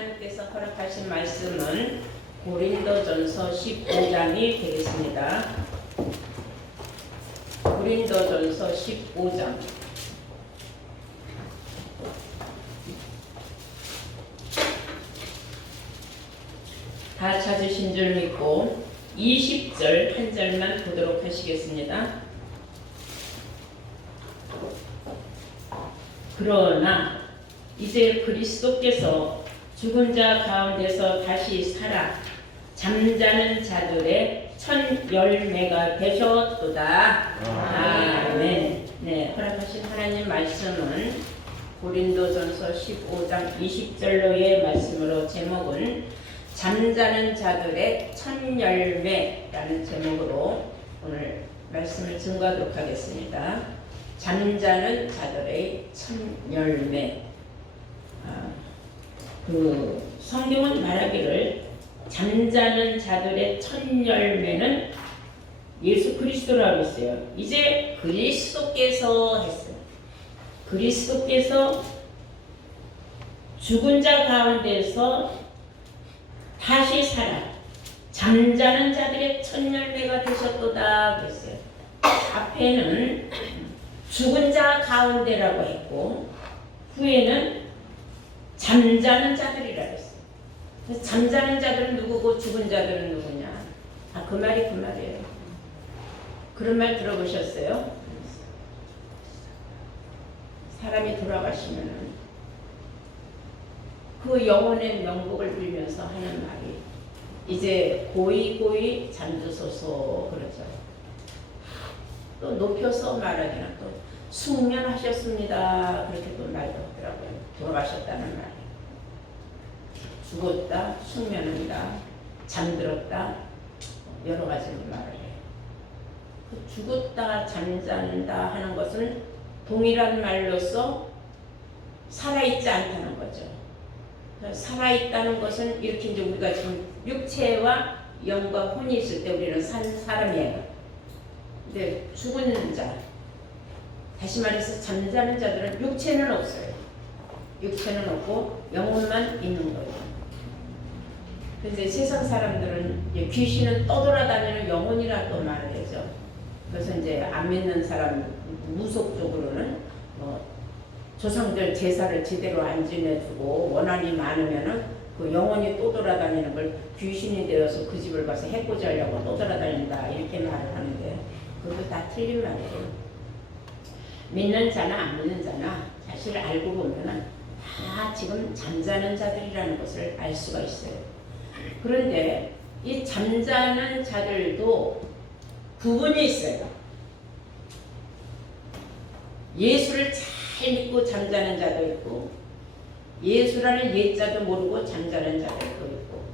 하나님께서 허락하신 말씀은 고린도전서 15장이 되겠습니다. 고린도전서 15장. 다 찾으신 줄 믿고 20절 한 절만 보도록 하시겠습니다. 그러나 이제 그리스도께서 죽은 자 가운데서 다시 살아 잠자는 자들의 첫 열매가 되셨도다. 아멘. 네, 허락하신 하나님 말씀은 고린도전서 15장 20절로의 말씀으로 제목은 잠자는 자들의 첫 열매라는 제목으로 오늘 말씀을 증거하도록 하겠습니다. 잠자는 자들의 첫 열매. 성경은 말하기를 잠자는 자들의 첫 열매는 예수 그리스도라고 했어요. 이제 그리스도께서 했어요. 그리스도께서 죽은 자 가운데서 다시 살아 잠자는 자들의 첫 열매가 되셨도다 그랬어요. 앞에는 죽은 자 가운데라고 했고 후에는 잠자는 자들이라고 했어요. 그래서 잠자는 자들은 누구고 죽은 자들은 누구냐? 그 말이 그 말이에요. 그런 말 들어보셨어요? 사람이 돌아가시면은 그 영혼의 명복을 빌면서 하는 말이 이제 고이 잠드소서 그러죠. 또 높여서 말하기는 또 숙면하셨습니다 그렇게 또 말도 하더라고요. 돌아가셨다는 말. 죽었다, 숙면한다, 잠들었다, 여러 가지로 말을 해요. 그 죽었다, 잠잔다 하는 것은 동일한 말로서 살아있지 않다는 거죠. 살아있다는 것은 이렇게 이제 우리가 지금 육체와 영과 혼이 있을 때 우리는 산 사람이에요. 근데 죽은 자, 다시 말해서 잠자는 자들은 육체는 없어요. 육체는 없고 영혼만 있는 거예요. 근데 세상 사람들은 귀신은 떠돌아다니는 영혼이라 또 말을 하죠. 그래서 이제 안 믿는 사람 무속적으로는 조상들 제사를 제대로 안 지내주고 원한이 많으면은 그 영혼이 떠돌아다니는 걸 귀신이 되어서 그 집을 가서 해코지 하려고 떠돌아다닌다 이렇게 말을 하는데 그것도 다 틀린 말이에요. 믿는 자나 안 믿는 자나 사실 알고 보면은 다 지금 잠자는 자들이라는 것을 알 수가 있어요. 그런데 이 잠자는 자들도 구분이 있어요. 예수를 잘 믿고 잠자는 자도 있고 예수라는 옛자도 모르고 잠자는 자들도 있고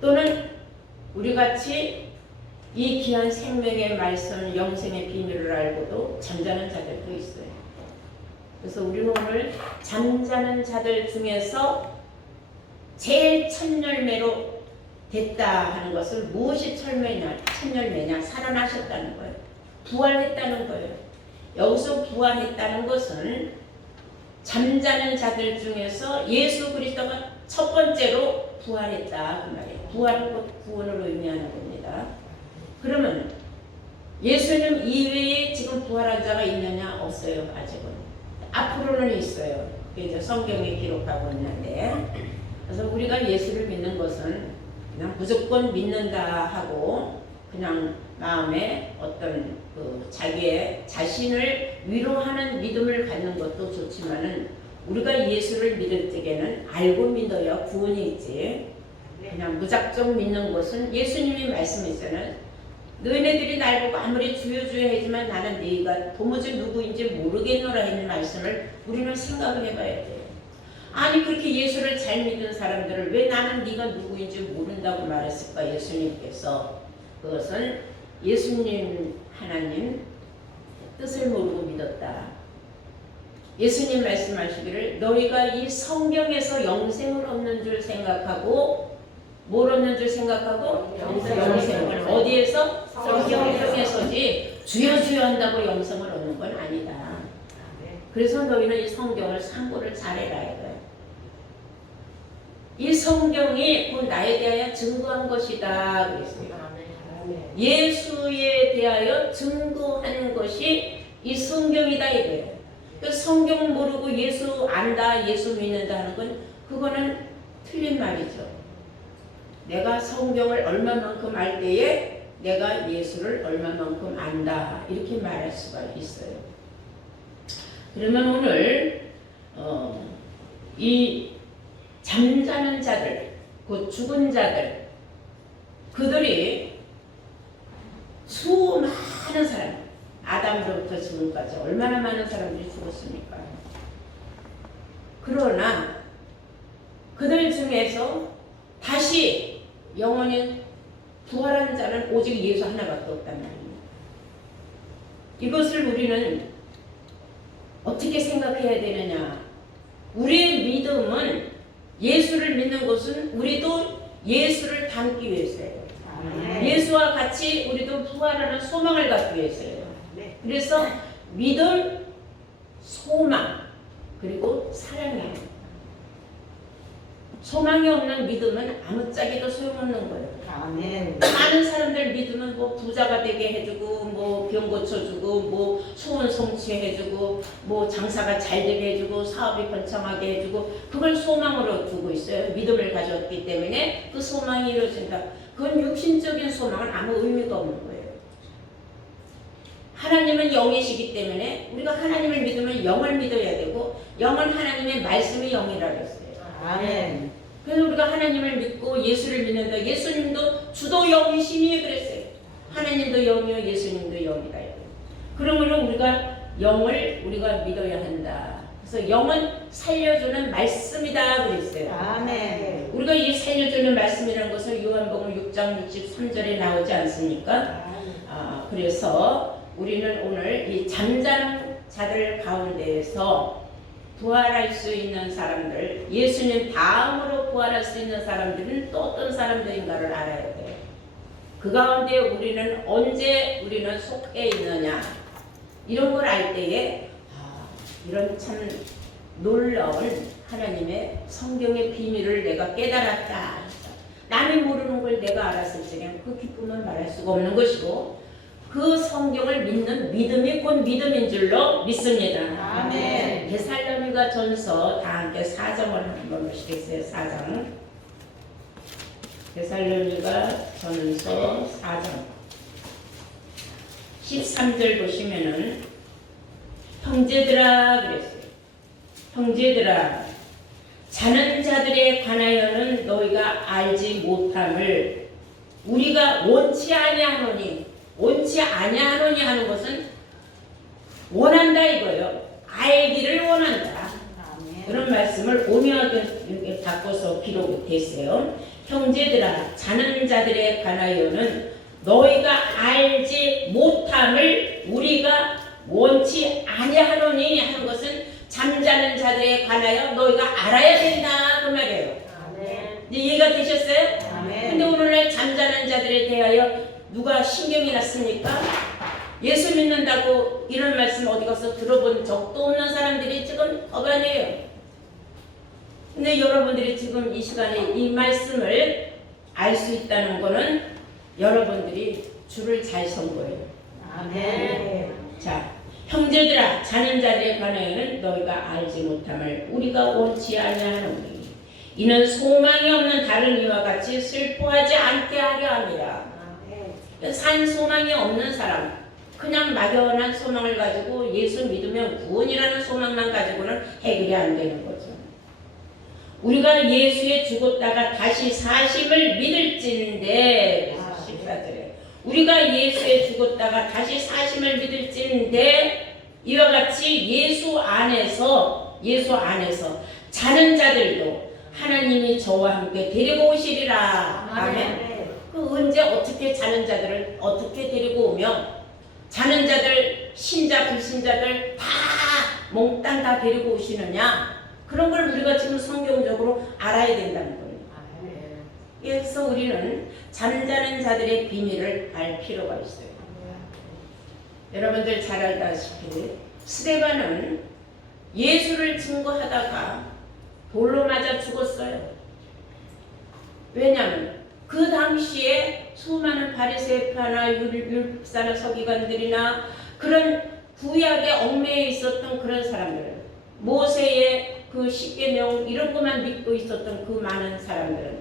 또는 우리같이 이 귀한 생명의 말씀 영생의 비밀을 알고도 잠자는 자들도 있어요. 그래서 우리는 오늘 잠자는 자들 중에서 제일 첫 열매로 됐다 하는 것을 무엇이 첫 열매냐? 살아나셨다는 거예요. 부활했다는 거예요. 여기서 부활했다는 것은 잠자는 자들 중에서 예수 그리스도가 첫 번째로 부활했다 그 말이에요. 부활은 곧 구원을 의미하는 겁니다. 그러면 예수님 이외에 지금 부활한 자가 있느냐? 없어요. 아직은. 앞으로는 있어요. 이제 성경에 기록하고 있는데 그래서 우리가 예수를 믿는 것은 그냥 무조건 믿는다 하고 그냥 마음에 어떤 자기의 자신을 위로하는 믿음을 갖는 것도 좋지만은 우리가 예수를 믿을 적에는 알고 믿어야 구원이 있지. 그냥 무작정 믿는 것은 예수님이 말씀했잖아요. 너희네들이 날 보고 아무리 주여 하지만 나는 네가 도무지 누구인지 모르겠노라 했는 말씀을 우리는 생각을 해봐야 돼요. 아니 그렇게 예수를 잘 믿는 사람들을 왜 나는 네가 누구인지 모른다고 말했을까? 예수님께서 그것은 예수님 하나님 뜻을 모르고 믿었다. 예수님 말씀하시기를 너희가 이 성경에서 영생을 얻는 줄 생각하고 뭘 얻는 줄 생각하고 영생을 어디에서? 성경에서지 주여 한다고 영생을 얻는 건 아니다. 그래서 너희는 이 성경을 상고를 잘해라 이거예요. 이 성경이 곧 나에 대하여 증거한 것이다 그랬어요. 예수에 대하여 증거한 것이 이 성경이다 이거예요. 그 성경 모르고 예수 안다, 예수 믿는다 하는 건 그거는 틀린 말이죠. 내가 성경을 얼마만큼 알 때에 내가 예수를 얼마만큼 안다 이렇게 말할 수가 있어요. 그러면 오늘 이 잠자는 자들, 곧 죽은 자들, 그들이 수많은 사람, 아담으로부터 지금까지 얼마나 많은 사람들이 죽었습니까? 그러나 그들 중에서 다시 영원히 부활한 자는 오직 예수 하나밖에 없단 말입니다. 이것을 우리는 어떻게 생각해야 되느냐? 우리의 믿음은 예수를 믿는 것은 우리도 예수를 닮기 위해서예요. 예수와 같이 우리도 부활하는 소망을 갖기 위해서예요. 그래서 믿음, 소망, 그리고 사랑이에요. 소망이 없는 믿음은 아무짝에도 소용없는 거예요. 많은 사람들 믿으면 뭐 부자가 되게 해주고, 뭐 병 고쳐주고, 뭐 소원 성취해주고, 뭐 장사가 잘 되게 해주고, 사업이 번창하게 해주고, 그걸 소망으로 두고 있어요. 믿음을 가졌기 때문에 그 소망이 이루어진다. 그건 육신적인 소망은 아무 의미가 없는 거예요. 하나님은 영이시기 때문에 우리가 하나님을 믿으면 영을 믿어야 되고, 영은 하나님의 말씀이 영이라고 했어요. 아멘. 그래서 우리가 하나님을 믿고 예수를 믿는다. 예수님도 주도 영이시니 그랬어요. 하나님도 영이요 예수님도 영이다. 그러므로 우리가 영을 우리가 믿어야 한다. 그래서 영은 살려주는 말씀이다 그랬어요. 아멘. 우리가 이 살려주는 말씀이라는 것은 요한복음 6장 63절에 나오지 않습니까? 그래서 우리는 오늘 이 잠자는 자들 가운데에서 부활할 수 있는 사람들, 예수님 다음으로 부활할 수 있는 사람들은 또 어떤 사람들인가를 알아야 돼요. 그 가운데 우리는 언제 우리는 속해 있느냐, 이런 걸 알 때에 이런 참 놀라운 하나님의 성경의 비밀을 내가 깨달았다. 남이 모르는 걸 내가 알았을 적에는 그 기쁨은 말할 수가 없는 것이고, 그 성경을 믿는 믿음이 곧 믿음인 줄로 믿습니다. 아멘. 데살로니가 전서 다 함께 4장을 한번 보시겠어요? 4장. 데살로니가 전서 4장 13절 보시면은 형제들아 그랬어요. 형제들아, 자는 자들에 관하여는 너희가 알지 못함을 우리가 원치 아니하노니, 원치 아니하노니 하는 것은 원한다 이거예요. 알기를 원한다. 그런 말씀을 오묘하게 이렇게 바꿔서 기록됐어요. 형제들아, 자는 자들에 관하여는 너희가 알지 못함을 우리가 원치 아니하노니 하는 것은 잠자는 자들에 관하여 너희가 알아야 된다 그 말이에요. 이제 이해가 되셨어요? 근데 오늘날 잠자는 자들에 대하여 누가 신경이 났습니까? 예수 믿는다고 이런 말씀 어디 가서 들어본 적도 없는 사람들이 지금 어간해요. 근데 여러분들이 지금 이 시간에 이 말씀을 알 수 있다는 거는 여러분들이 주를 잘 선 거예요. 아멘. 자, 형제들아, 자는 자들에 관하여는 너희가 알지 못함을 우리가 원치 아니하노니 이는 소망이 없는 다른 이와 같이 슬퍼하지 않게 하려 함이라. 산 소망이 없는 사람, 그냥 막연한 소망을 가지고 예수 믿으면 구원이라는 소망만 가지고는 해결이 안 되는 거죠. 우리가 예수에 죽었다가 다시 사심을 믿을진데, 14절에 우리가 예수에 죽었다가 다시 사심을 믿을진데 이와 같이 예수 안에서 자는 자들도 하나님이 저와 함께 데리고 오시리라. 아멘. 그 언제 어떻게 자는 자들을 어떻게 데리고 오며, 자는 자들, 신자 불신자들 다 몽땅 다 데리고 오시느냐, 그런 걸 우리가 지금 성경적으로 알아야 된다는 거예요. 그래서 우리는 잠자는 자들의 비밀을 알 필요가 있어요. 여러분들 잘 알다시피 스데반은 예수를 증거하다가 돌로 맞아 죽었어요. 왜냐하면 그 당시에 수많은 바리새파나 율법사나 서기관들이나 그런 구약에 얽매여 있었던 그런 사람들은, 모세의 그 십계명 이런 것만 믿고 있었던 그 많은 사람들은,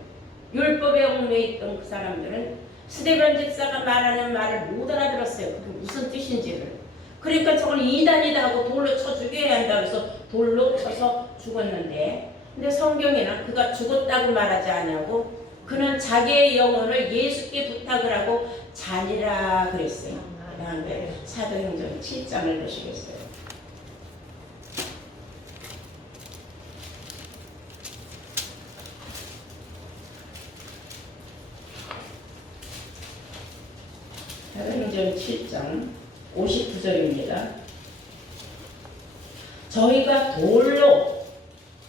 율법에 얽매여 있던 그 사람들은 스데반 집사가 말하는 말을 못 알아들었어요. 그게 무슨 뜻인지를. 그러니까 저걸 이단이다 하고 돌로 쳐 죽여야 한다 그래서 돌로 쳐서 죽었는데, 근데 성경에는 그가 죽었다고 말하지 않냐고, 그는 자기의 영혼을 예수께 부탁을 하고 자니라 그랬어요. 그 다음에 사도행전 7장을 보시겠어요. 사도행전 7장 59절입니다. 저희가 돌로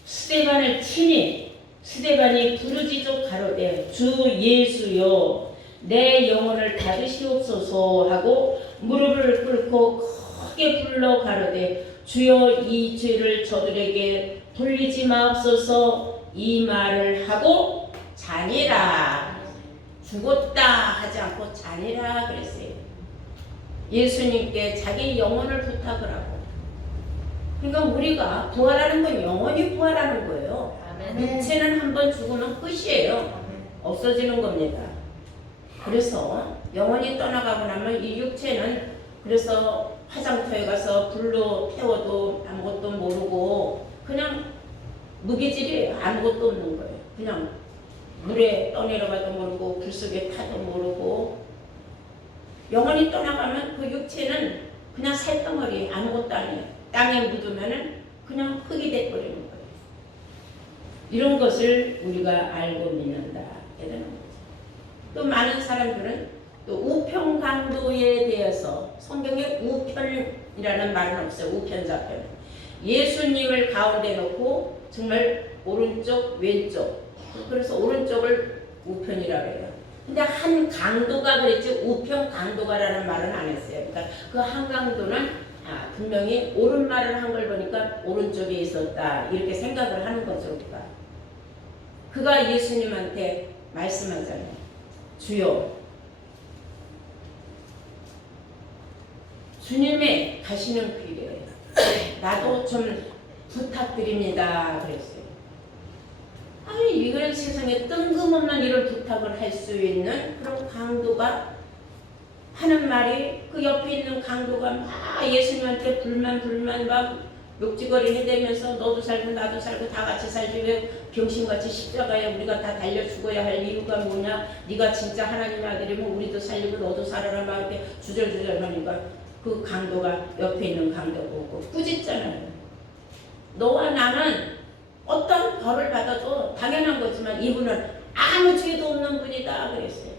스데반을 치니 스데반이 부르짖어 가로되 주 예수여 내 영혼을 받으시옵소서 하고 무릎을 꿇고 크게 불러 가로되 주여 이 죄를 저들에게 돌리지 마옵소서. 이 말을 하고 자니라. 죽었다 하지 않고 자니라 그랬어요. 예수님께 자기 영혼을 부탁을 하고. 그러니까 우리가 부활하는 건 영원히 부활하는 거예요. 육체는 한번 죽으면 끝이에요. 없어지는 겁니다. 그래서 영원히 떠나가고 나면 이 육체는, 그래서 화장터에 가서 불로 태워도 아무것도 모르고 그냥 무기질이에요. 아무것도 없는 거예요. 그냥 물에 떠내려가도 모르고 불 속에 타도 모르고. 영원히 떠나가면 그 육체는 그냥 살덩어리, 아무것도 아니에요. 땅에 묻으면은 그냥 흙이 돼버리는 거예요. 이런 것을 우리가 알고 믿는다. 또 많은 사람들은 또 우편강도에 대해서, 성경에 우편이라는 말은 없어요. 우편좌편. 예수님을 가운데 놓고 정말 오른쪽 왼쪽, 그래서 오른쪽을 우편이라고 해요. 근데 한 강도가 그랬지 우편 강도가라는 말은 안 했어요. 그러니까 그 한 강도는 분명히 옳은 말을 한 걸 보니까 오른쪽에 있었다 이렇게 생각을 하는 거죠. 그가 예수님한테 말씀하잖아요. 주여, 주님의 가시는 길에 나도 좀 부탁드립니다 그랬어요. 아니 이런 세상에 뜬금없는 이런 부탁을 할 수 있는 그런 강도가 하는 말이, 그 옆에 있는 강도가 막 예수님한테 불만 막 욕지거리 해대면서 너도 살고 나도 살고 다 같이 살지 왜 병신같이 십자가에 우리가 다 달려 죽어야 할 이유가 뭐냐, 네가 진짜 하나님의 아들이면 우리도 살리고 너도 살아라 막 이렇게 주절주절 하니까 그 강도가 옆에 있는 강도 보고 꾸짖잖아요. 너와 나는 어떤 벌을 받아도 당연한 거지만 이분은 아무 죄도 없는 분이다 그랬어요.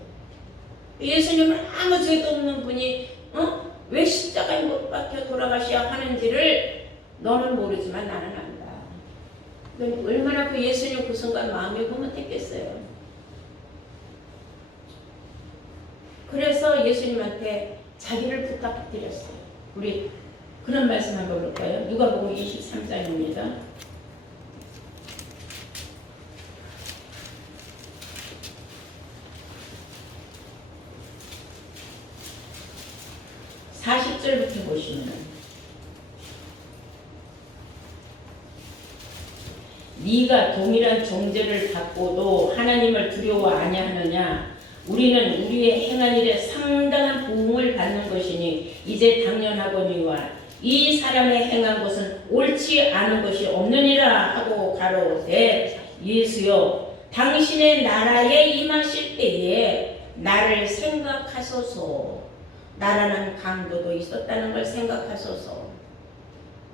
예수님은 아무 죄도 없는 분이 왜 십자가에 못 박혀 돌아가셔야 하는지를 너는 모르지만 나는 안다. 얼마나 그 예수님 그 순간 마음이 흐뭇했겠어요. 그래서 예수님한테 자기를 부탁드렸어요. 우리 그런 말씀 한번 볼까요? 누가복음 23장입니다. 40절부터 보시면 네가 동일한 정죄를 받고도 하나님을 두려워 아니하느냐? 우리는 우리의 행한 일에 상당한 보응을 받는 것이니 이제 당연하거니와 이 사람의 행한 것은 옳지 않은 것이 없느니라 하고 가로되 예수여 당신의 나라에 임하실 때에 나를 생각하소서. 나라는 강도도 있었다는 걸 생각하소서.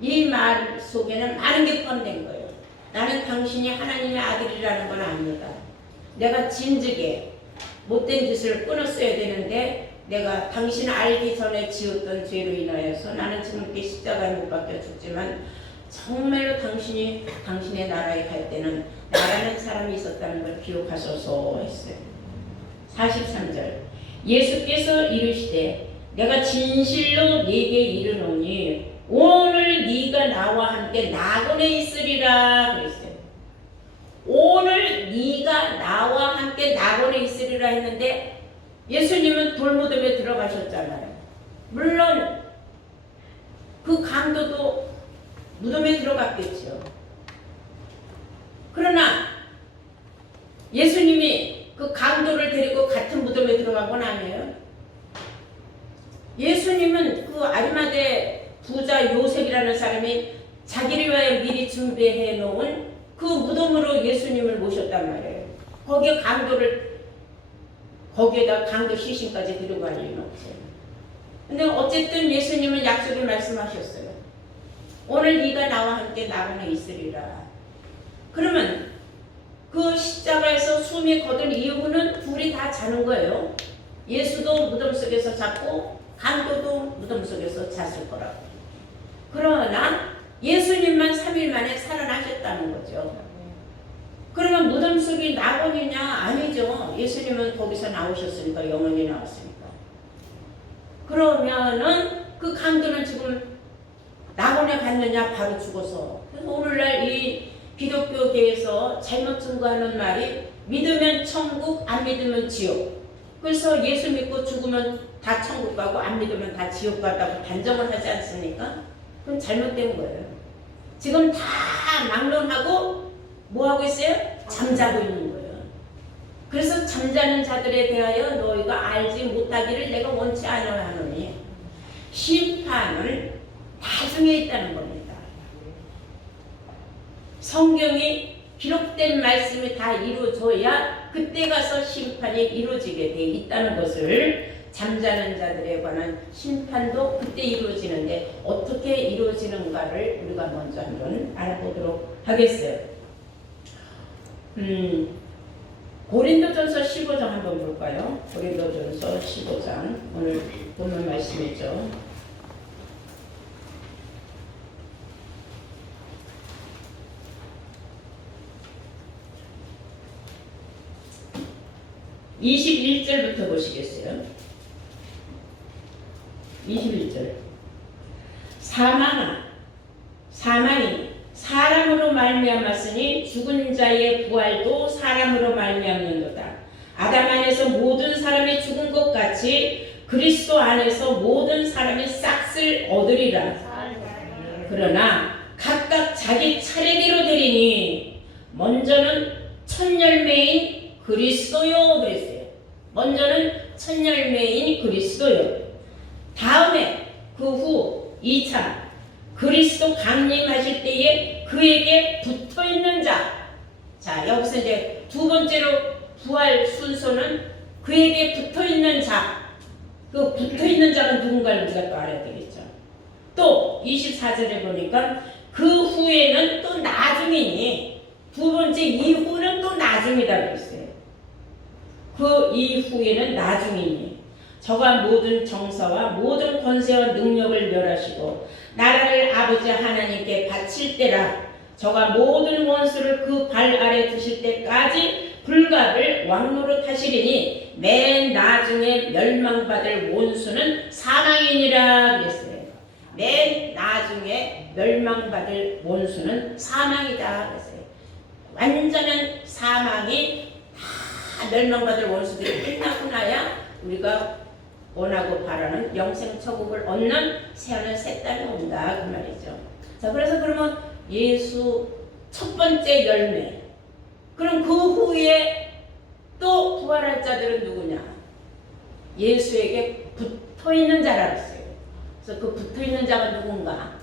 이 말 속에는 많은 게 포함된 거예요. 나는 당신이 하나님의 아들이라는 건 압니다. 내가 진즉에 못된 짓을 끊었어야 되는데 내가 당신 알기 전에 지었던 죄로 인하여서 나는 지금 이렇게 십자가에 못 박혀 죽지만 정말로 당신이 당신의 나라에 갈 때는 나라는 사람이 있었다는 걸 기억하소서 했어요. 43절 예수께서 이르시되 내가 진실로 네게 이르노니 오늘 네가 나와 함께 낙원에 있으리라 그랬어요. 오늘 네가 네가 나와 함께 낙원에 있으리라 했는데 예수님은 돌무덤에 들어가셨잖아요. 물론 그 강도도 무덤에 들어갔겠죠. 그러나 예수님이 그 강도를 데리고 같은 무덤에 들어간 건 아니에요. 예수님은 그 아리마대 부자 요셉이라는 사람이 자기를 위하여 미리 준비해 놓은 그 무덤으로 예수님을 모셨단 말이에요. 거기에다 강도 시신까지 들어갈 일은 없어요. 근데 어쨌든 예수님은 약속을 말씀하셨어요. 오늘 네가 나와 함께 낙원에 있으리라. 그러면 그 십자가에서 숨이 거둔 이유는 둘이 다 자는 거예요. 예수도 무덤 속에서 잤고 강도도 무덤 속에서 잤을 거라고. 그러나 예수님만 3일 만에 살아나셨다는 거죠. 그러면 무덤 속이 낙원이냐? 아니죠. 예수님은 거기서 나오셨으니까, 영원히 나왔으니까. 그러면은 그 강도는 지금 낙원에 갔느냐? 바로 죽어서. 그래서 오늘날 이 기독교계에서 잘못 증거하는 말이 믿으면 천국, 안 믿으면 지옥. 그래서 예수 믿고 죽으면 다 천국 가고 안 믿으면 다 지옥 간다고 단정을 하지 않습니까? 그건 잘못된 거예요. 지금 다 막론하고 뭐 하고 있어요? 잠자고 있는 거예요. 그래서 잠자는 자들에 대하여 너희가 알지 못하기를 내가 원치 아니하노니 심판은 나중에 있다는 겁니다. 성경이 기록된 말씀이 다 이루어져야 그때 가서 심판이 이루어지게 돼 있다는 것을, 잠자는 자들에 관한 심판도 그때 이루어지는데 어떻게 이루어지는가를 우리가 먼저 한번 알아보도록 하겠어요. 고린도전서 15장 한번 볼까요? 고린도전서 15장, 오늘 본문 말씀이죠. (21절부터) 보시겠어요? 21절. 사망이 사람으로 말미암았으니 죽은 자의 부활도 사람으로 말미암는도다. 아담 안에서 모든 사람이 죽은 것 같이 그리스도 안에서 모든 사람이 싹을 얻으리라. 그러나 각각 자기 차례대로 되리니 먼저는 첫 열매인 그리스도요 그랬어요. 먼저는 첫 열매인 그리스도요. 다음에 그 후 2차 그리스도 강림하실 때에 그에게 붙어있는 자. 자, 여기서 이제 두 번째로 부활 순서는 그에게 붙어있는 자. 그 붙어있는 자가 누군가를 우리가 또 알아야 되겠죠. 또 24절에 보니까 그 후에는 또 나중이니, 두 번째 이후는 또 나중이다 그랬어요. 그 이후에는 나중이니 저가 모든 정사와 모든 권세와 능력을 멸하시고 나라를 아버지 하나님께 바칠 때라. 저가 모든 원수를 그 발 아래 두실 때까지 불갑을 왕노릇 하시리니 맨 나중에 멸망받을 원수는 사망이니라 그랬어요. 맨 나중에 멸망받을 원수는 사망이다 그랬어요. 완전한 사망이 다 멸망받을 원수들이 끝나고 나야 우리가 원하고 바라는 영생천국을 얻는 새하늘 새 땅이 온다 그 말이죠. 자, 그래서 그러면 예수 첫 번째 열매. 그럼 그 후에 또 부활할 자들은 누구냐? 예수에게 붙어있는 자라 그랬어요. 그래서 그 붙어있는 자가 누군가?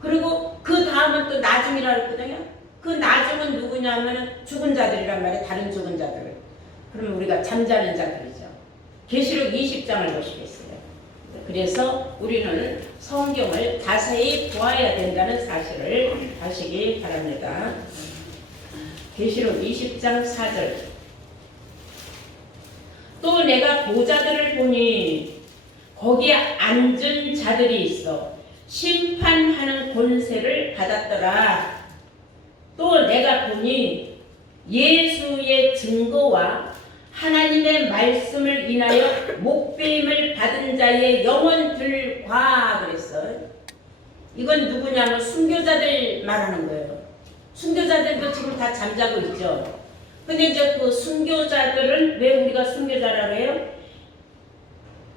그리고 그 다음은 또 나중이라 그랬거든요. 그 나중은 누구냐 하면 죽은 자들이란 말이에요. 다른 죽은 자들. 그러면 우리가 잠자는 자들이죠. 계시록 20장을 보시겠어요. 그래서 우리는 성경을 자세히 보아야 된다는 사실을 아시기 바랍니다. 계시록 20장 4절. 또 내가 보좌들을 보니 거기에 앉은 자들이 있어 심판하는 권세를 받았더라. 또 내가 보니 예수의 증거와 하나님의 말씀을 인하여 목배임을 받은 자의 영혼들과 그랬어요. 이건 누구냐면 순교자들 말하는 거예요. 순교자들도 지금 다 잠자고 있죠. 근데 이제 그 순교자들은 왜 우리가 순교자라고 해요?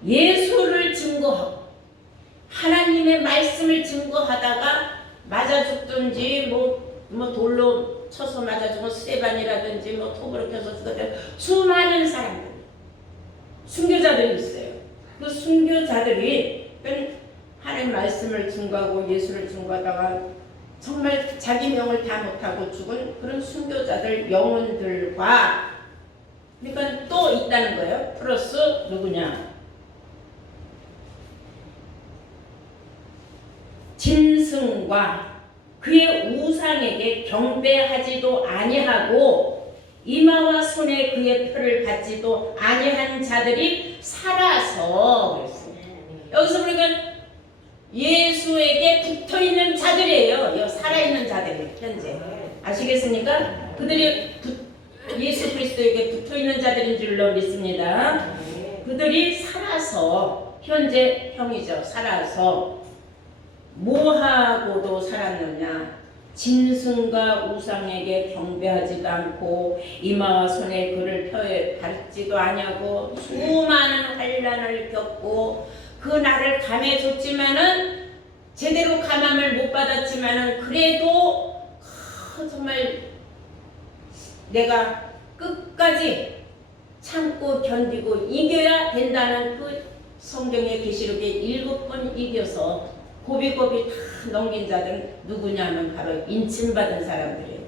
예수를 증거하고 하나님의 말씀을 증거하다가 맞아 죽든지 뭐 돌로 쳐서 맞아 죽은 스테반이라든지 뭐 톱으로 펴서 죽었던 수많은 사람들 순교자들이 있어요. 그 순교자들이 하나님 말씀을 증거하고 예수를 증거하다가 정말 자기 명을 다 못하고 죽은 그런 순교자들 영혼들과 그러니까 또 있다는 거예요. 플러스 누구냐? 짐승과 그의 우상에게 경배하지도 아니하고 이마와 손에 그의 표를 받지도 아니한 자들이 살아서 그랬습니다. 여기서 우리가 예수에게 붙어있는 자들이에요. 살아있는 자들이 현재 아시겠습니까? 그들이 예수 그리스도에게 붙어있는 자들인 줄로 믿습니다. 그들이 살아서 현재 형이죠. 살아서 뭐하고도 살았느냐? 짐승과 우상에게 경배하지도 않고 이마와 손에 그를 펴에 밟지도 아니하고 수많은 환난을 겪고 그 날을 감해줬지만은 제대로 감함을 못 받았지만은 그래도 정말 내가 끝까지 참고 견디고 이겨야 된다는 그 성경의 계시록에 7번 이겨서 고비고비 다 넘긴 자들은 누구냐면 바로 인침받은 사람들이에요.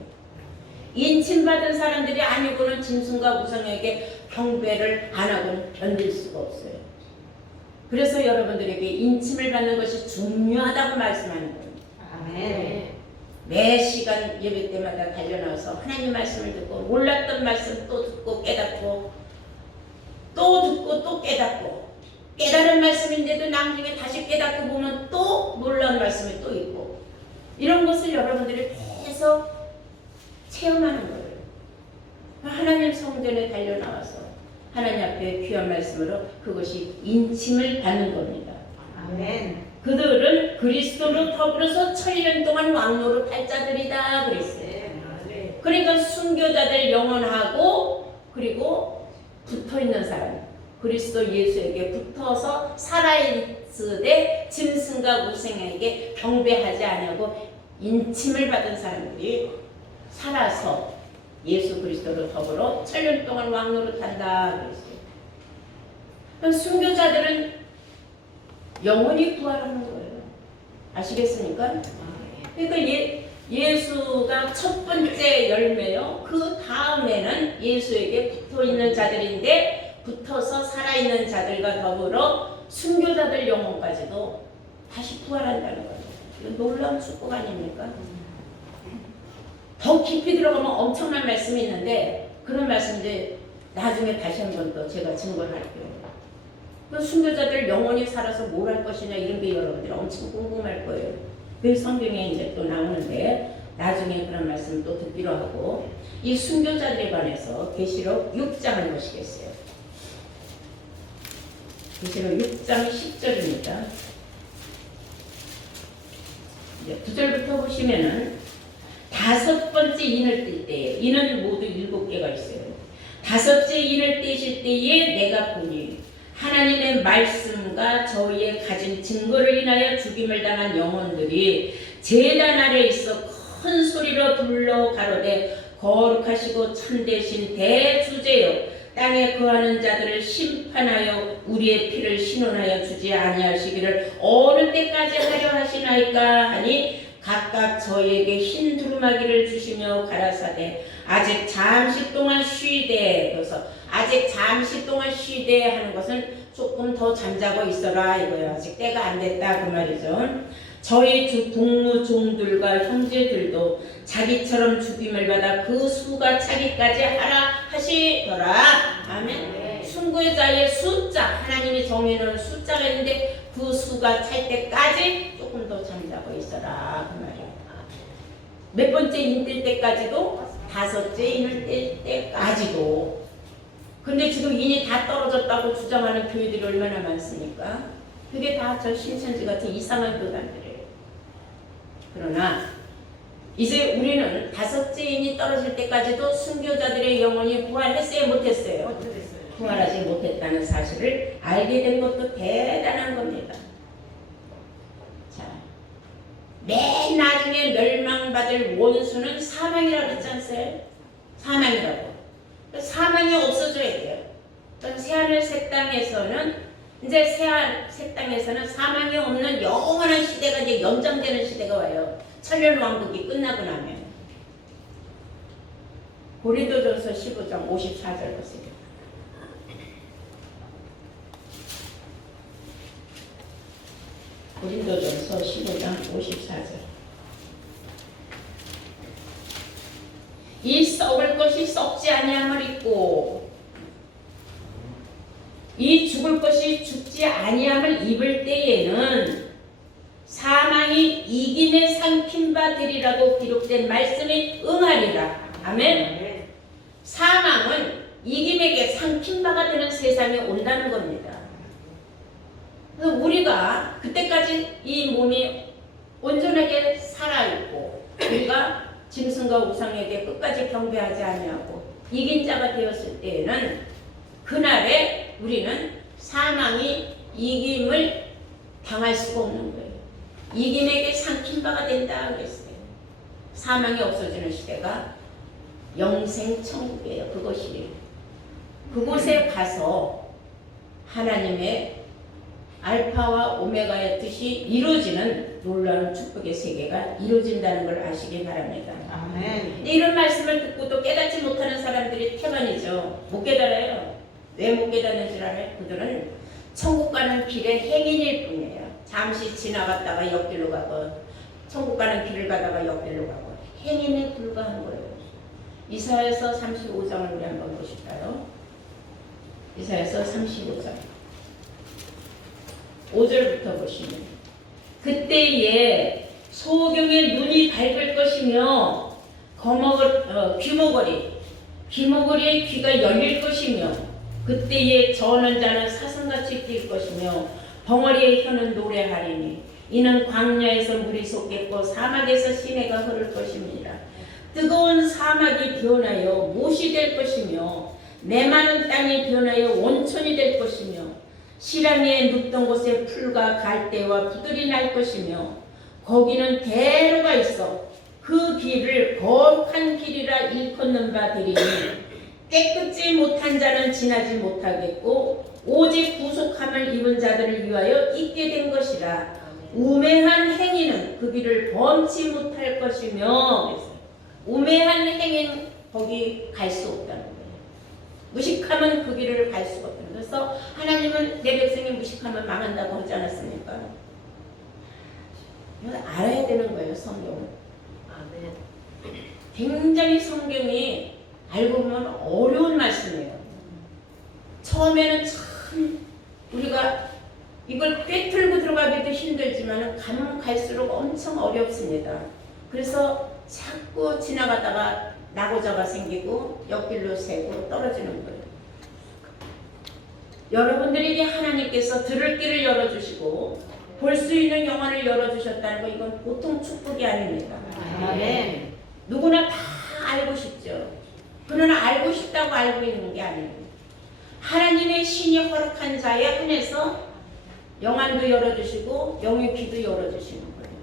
인침받은 사람들이 아니고는 짐승과 우상에게 경배를 안 하고는 견딜 수가 없어요. 그래서 여러분들에게 인침을 받는 것이 중요하다고 말씀하는 거예요. 아멘. 매 시간 예배 때마다 달려나와서 하나님 말씀을 듣고 몰랐던 말씀 또 듣고 깨닫고 또 듣고 또 깨닫고 깨달은 말씀인데도 나중에 다시 깨닫고 보면 또 놀라운 말씀이 또 있고 이런 것을 여러분들이 계속 체험하는 거예요. 하나님 성전에 달려나와서 하나님 앞에 귀한 말씀으로 그것이 인침을 받는 겁니다. 아멘. 그들은 그리스도로 더불어서 1000년 동안 왕노릇할 자들이다 그랬어요. 그러니까 순교자들 영원하고 그리고 붙어있는 사람 그리스도 예수에게 붙어서 살아있으되 짐승과 우상에게 경배하지 않고 인침을 받은 사람들이 살아서 예수 그리스도로 더불어 1000년 동안 왕노릇한다 그랬어요. 순교자들은 영원히 부활하는 거예요. 아시겠습니까? 그러니까 예수가 첫 번째 열매요. 그 다음에는 예수에게 붙어있는 자들인데 붙어서 살아있는 자들과 더불어 순교자들 영혼까지도 다시 부활한다는 거예요. 이건 놀라운 축복 아닙니까? 더 깊이 들어가면 엄청난 말씀이 있는데 그런 말씀 이제 나중에 다시 한 번 더 제가 증거를 할게요. 그 순교자들 영원히 살아서 뭘 할 것이냐 이런 게 여러분들 엄청 궁금할 거예요. 그 성경에 이제 또 나오는데 나중에 그런 말씀 또 듣기로 하고 이 순교자들에 관해서 계시록 6장을 보시겠어요. 계시록 6장 10절입니다. 이제 9절부터 보시면은 5번째 인을 뜰 때에 인은 모두 7개가 있어요. 5째 인을 떼실 때에 내가 보니 하나님의 말씀과 저희의 가진 증거를 인하여 죽임을 당한 영혼들이 제단 아래 있어 큰 소리로 불러 가로되 거룩하시고 참되신 대주제여 땅에 거하는 자들을 심판하여 우리의 피를 신원하여 주지 아니하시기를 어느 때까지 하려 하시나이까 하니 각각 저희에게 흰 두루마기를 주시며 가라사대 아직 잠시 동안 쉬되 그래서 아직 잠시 동안 쉬되 하는 것은 조금 더 잠자고 있어라 이거예요. 아직 때가 안 됐다 그 말이죠. 저희 동무종들과 형제들도 자기처럼 죽임을 받아 그 수가 차기까지 하라 하시더라. 아멘. 순교자의 숫자 하나님이 정해놓은 숫자가 있는데 그 수가 찰 때까지 조금 더 잠자고 있어라 그 말이에요. 몇 번째 인 뜰 때까지도 5째 인을 뜰 때까지도. 근데 지금 인이 다 떨어졌다고 주장하는 교회들이 얼마나 많습니까? 그게 다 저 신천지 같은 이상한 교단들이에요. 그러나 이제 우리는 다섯째 인이 떨어질 때까지도 순교자들의 영혼이 부활했어요, 못했어요? 부활하지 못했다는 사실을 알게 된 것도 대단한 겁니다. 자, 맨 나중에 멸망받을 원수는 사망이라고 그랬지 않았어요? 사망이라고. 사망이 없어져야 돼요. 새하늘 새 땅에서는 이제 새하늘 새 땅에서는 사망이 없는 영원한 시대가 이제 연장되는 시대가 와요. 천년 왕국이 끝나고 나면. 고린도전서 15장 54절 보세요. 고린도전서 15장 54절. 이 썩을 것이 썩지 아니함을 입고 이 죽을 것이 죽지 아니함을 입을 때에는 사망이 이김에 삼킨 바 되리라고 기록된 말씀이 응하리라. 아멘. 사망은 이김에게 삼킨 바가 되는 세상에 온다는 겁니다. 그래서 우리가 그때까지 이 몸이 온전하게 살아있고 우리가 짐승과 우상에게 끝까지 경배하지 아니하고 이긴 자가 되었을 때에는 그날에 우리는 사망이 이김을 당할 수가 없는 거예요. 이김에게 삼킨 바가 된다 그랬어요. 사망이 없어지는 시대가 영생천국이에요. 그것이 그곳에 가서 하나님의 알파와 오메가의 뜻이 이루어지는 놀라운 축복의 세계가 이루어진다는 걸 아시기 바랍니다. 아멘. 이런 말씀을 듣고도 깨닫지 못하는 사람들이 태반이죠. 못 깨달아요. 왜 못 깨닫는 줄 알아요? 그들은 천국 가는 길의 행인일 뿐이에요. 잠시 지나갔다가 옆길로 가고 천국 가는 길을 가다가 옆길로 가고 행인에 불과한 거예요. 이사야서 35장을 우리 한번 보실까요? 이사야서 35장 5절부터 보시면 그때에 소경의 눈이 밝을 것이며 귀머거리의 귀가 열릴 것이며 그때에 저는 자는 사슴같이 뛸 것이며 벙어리의 혀는 노래하리니 이는 광야에서 물이 솟겠고 사막에서 시내가 흐를 것입니다. 뜨거운 사막이 변하여 못이 될 것이며 메마른 땅이 변하여 온천이 될 것이며 시랑이에 눕던 곳에 풀과 갈대와 부들이 날 것이며 거기는 대로가 있어 그 길을 거룩한 길이라 일컫는 바 되리니 깨끗지 못한 자는 지나지 못하겠고 오직 구속함을 입은 자들을 위하여 있게 된 것이라. 우매한 행위는 그 길을 범치 못할 것이며 우매한 행위는 거기 갈 수 없다는 거예요. 무식하면 그 길을 갈 수가 없다는 거예요. 그래서 하나님은 내 백성이 무식하면 망한다고 하지 않았습니까? 이걸 알아야 되는 거예요. 성경은. 굉장히 성경이 알고 보면 어려운 말씀이에요. 처음에는 참 우리가 이걸 꿰뚫고 들어가기도 힘들지만 가면 갈수록 엄청 어렵습니다. 그래서 자꾸 지나가다가 낙오자가 생기고 옆길로 새고 떨어지는 거예요. 여러분들에게 하나님께서 들을 길을 열어주시고 볼 수 있는 영혼을 열어주셨다는 거 이건 보통 축복이 아닙니다. 아멘. 누구나 다 알고 싶죠. 그러나 알고 싶다고 알고 있는 게 아니에요. 하나님의 신이 허락한 자에 한해서 영안도 열어주시고 영의 귀도 열어주시는 거예요.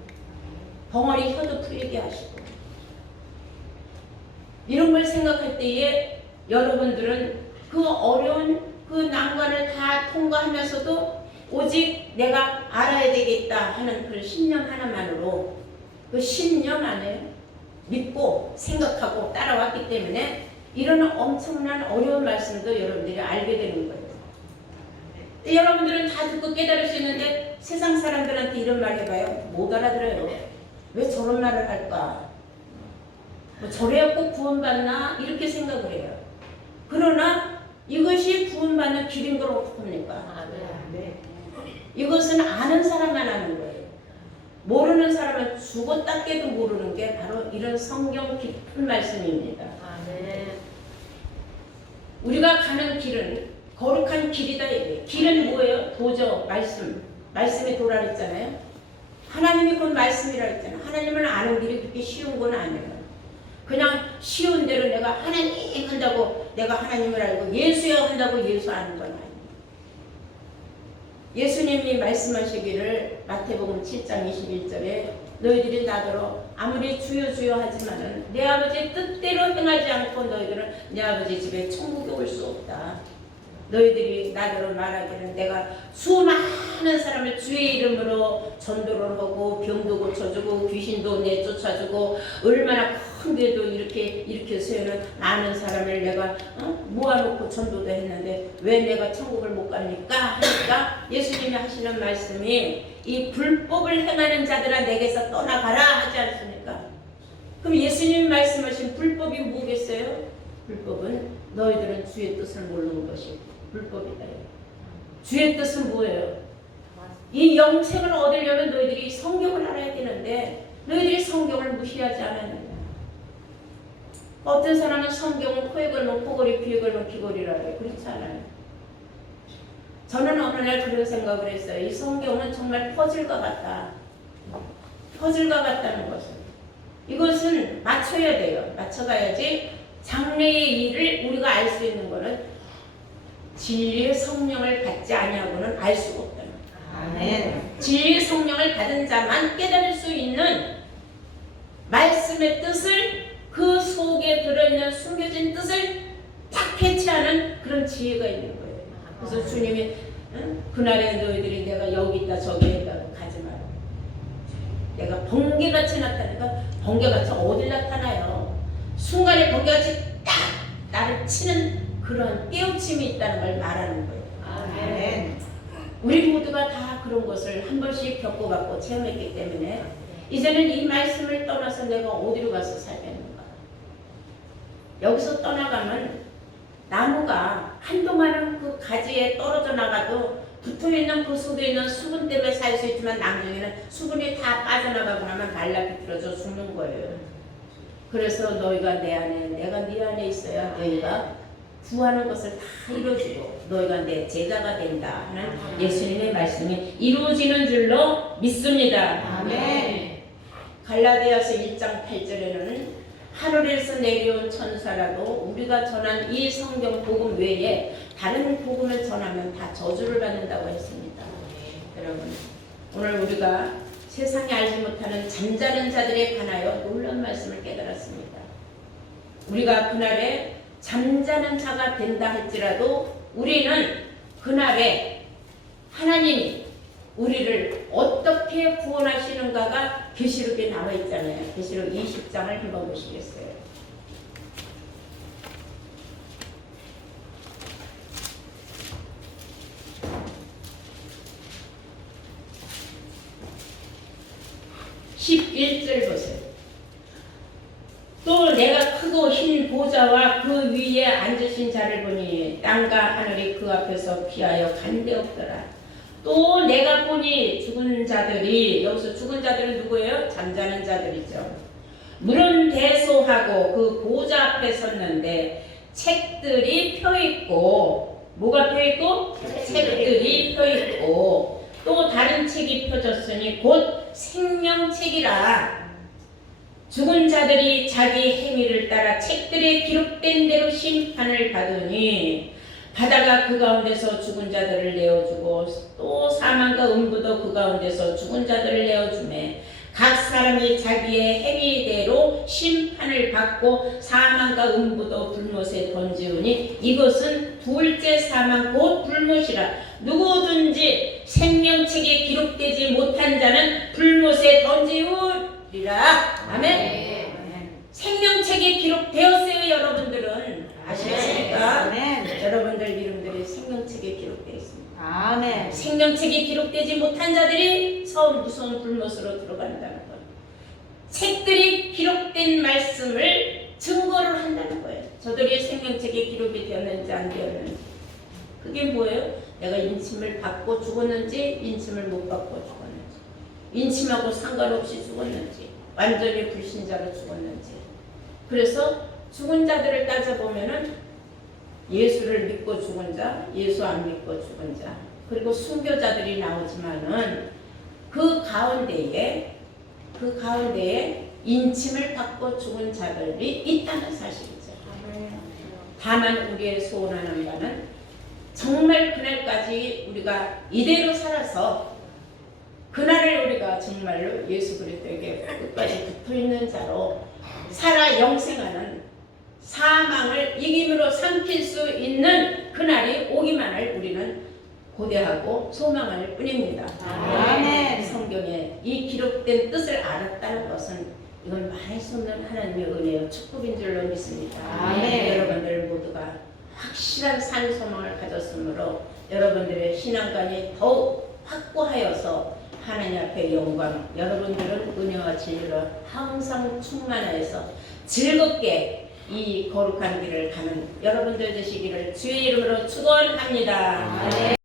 벙어리 혀도 풀리게 하시고 이런 걸 생각할 때에 여러분들은 그 어려운 그 난관을 다 통과하면서도 오직 내가 알아야 되겠다 하는 그 신념 하나만으로 그 신념 안에 믿고 생각하고 따라왔기 때문에 이런 엄청난 어려운 말씀도 여러분들이 알게 되는 거예요. 여러분들은 다 듣고 깨달을 수 있는데 세상 사람들한테 이런 말 해봐요. 못 알아들어요. 왜 저런 말을 할까? 뭐 저래야 꼭 구원받나? 이렇게 생각을 해요. 그러나 이것이 구원받는 길인 걸 어떡합니까? 이것은 아는 사람만 아는 거예요. 모르는 사람은 죽었다 깨도 모르는 게 바로 이런 성경 깊은 말씀입니다. 우리가 가는 길은 거룩한 길이다. 길은 뭐예요? 도저, 말씀이 도라 그랬잖아요. 하나님이 곧 말씀이라 했잖아. 하나님을 아는 길이 그렇게 쉬운 건 아니에요. 그냥 쉬운 대로 내가 하나님 한다고 내가 하나님을 알고 예수여 한다고 예수 아는 건 아니에요. 예수님이 말씀하시기를 마태복음 7장 21절에 너희들이 나더러 아무리 주여 주여 하지만은 내 아버지의 뜻대로 행하지 않고 너희들은 내 아버지 집에 천국에 올 수 없다. 너희들이 나더러 말하기는 내가 수많은 사람을 주의 이름으로 전도를 하고 병도 고쳐주고 귀신도 내쫓아주고 얼마나 큰 데도 이렇게 세우는 많은 사람을 내가 모아놓고 전도도 했는데 왜 내가 천국을 못 갑니까? 하니까 예수님이 하시는 말씀이 이 불법을 행하는 자들아 내게서 떠나가라 하지 않습니까? 그럼 예수님 말씀하신 불법이 뭐겠어요? 불법은 너희들은 주의 뜻을 모르는 것이 불법이다. 주의 뜻은 뭐예요? 이 영생을 얻으려면 너희들이 성경을 알아야 되는데 너희들이 성경을 무시하지 않았느냐. 어떤 사람은 성경을 코에 걸면 코걸이, 귀에 걸면 귀걸이라 해요. 그렇지 않아요. 저는 어느 날 그런 생각을 했어요. 이 성경은 정말 퍼즐과 같다. 퍼즐과 같다는 것은 이것은 맞춰야 돼요. 맞춰가야지 장래의 일을 우리가 알 수 있는 것은 진리의 성령을 받지 아니하고는 알 수가 없다. 아멘. 진리의 성령을 받은 자만 깨달을 수 있는 말씀의 뜻을 그 속에 들어있는 숨겨진 뜻을 딱 캐치하는 그런 지혜가 있는 거예요. 그래서 주님이 그날에 너희들이 내가 여기 있다 저기 있다고 가지 마라. 내가 번개같이 나타나니까 번개같이 어딜 나타나요? 순간에 번개같이 딱 나를 치는 그런 깨우침이 있다는 걸 말하는 거예요. 아멘. 우리 모두가 다 그런 것을 한 번씩 겪어봤고 체험했기 때문에 이제는 이 말씀을 떠나서 내가 어디로 가서 살겠는가. 여기서 떠나가면 나무가 한동안은 그 가지에 떨어져 나가도 붙어있는 그 속에 있는 수분 때문에 살 수 있지만 나중에는 수분이 다 빠져나가고 나면 말라 비틀어져 죽는 거예요. 그래서 너희가 내 안에 내가 네 안에 있어야 너희가 구하는 것을 다 이루어주고 너희가 내 제자가 된다 하는 예수님의 말씀이 이루어지는 줄로 믿습니다. 아멘. 갈라디아서 1장 8절에는 하늘에서 내려온 천사라도 우리가 전한 이 성경 복음 외에 다른 복음을 전하면 다 저주를 받는다고 했습니다. 여러분 오늘 우리가 세상에 알지 못하는 잠자는 자들에 관하여 놀라운 말씀을 깨달았습니다. 우리가 그날에 잠자는 자가 된다 할지라도 우리는 그날에 하나님이 우리를 어떻게 구원하시는가가 계시록에 나와 있잖아요. 계시록 20장을 한번 보시겠어요? (11절) 보세요. 또 내가 크고 흰 보좌와 그 위에 앉으신 자를 보니 땅과 하늘이 그 앞에서 피하여 간데없더라. 또 내가 보니 죽은 자들이, 여기서 죽은 자들은 누구예요? 잠자는 자들이죠. 물은 대소하고 그 보좌 앞에 섰는데 책들이 펴있고, 뭐가 펴있고? 책들이 펴있고 또 다른 책이 펴졌으니 곧 생명책이라. 죽은 자들이 자기 행위를 따라 책들에 기록된 대로 심판을 받으니 바다가 그 가운데서 죽은 자들을 내어주고 또 사망과 음부도 그 가운데서 죽은 자들을 내어주매 각 사람이 자기의 행위대로 심판을 받고 사망과 음부도 불못에 던지우니 이것은 둘째 사망 곧 불못이라. 누구든지 생명책에 기록되지 못한 자는 불못에 던지우리라. 아멘. 생명책에 기록되었어요. 여러분들은 아시겠습니까? 아멘. 여러분들 이름들이 생명책에 기록되어 있습니다. 아멘. 생명책에 기록되지 못한 자들이 무서운 불못으로 들어간다는 것. 책들이 기록된 말씀을 증거를 한다는 거예요. 저들이 생명책에 기록이 되었는지 안 되었는지. 그게 뭐예요? 내가 인침을 받고 죽었는지 인침을 못 받고 죽었는지, 인침하고 상관없이 죽었는지, 완전히 불신자로 죽었는지. 그래서 죽은 자들을 따져보면은 예수를 믿고 죽은 자, 예수 안 믿고 죽은 자, 그리고 순교자들이 나오지만은 그 가운데에 인침을 받고 죽은 자들이 있다는 사실이죠. 다만 우리의 소원하는 바는 정말 그날까지 우리가 이대로 살아서 그날에 우리가 정말로 예수 그리스도에게 끝까지 붙어있는 자로 살아 영생하는 사망을 이김으로 삼킬 수 있는 그날이 오기만을 우리는 고대하고 소망할 뿐입니다. 아멘. 성경에 이 기록된 뜻을 알았다는 것은 이건 말할 수 없는 하나님의 은혜요 축복인 줄로 믿습니다. 아멘. 여러분들 모두가 확실한 산 소망을 가졌으므로 여러분들의 신앙관이 더욱 확고하여서 하나님 앞에 영광, 여러분들은 은혜와 진리로 항상 충만하여서 즐겁게 이 거룩한 길을 가는 여러분들 되시기를 주의 이름으로 축원합니다.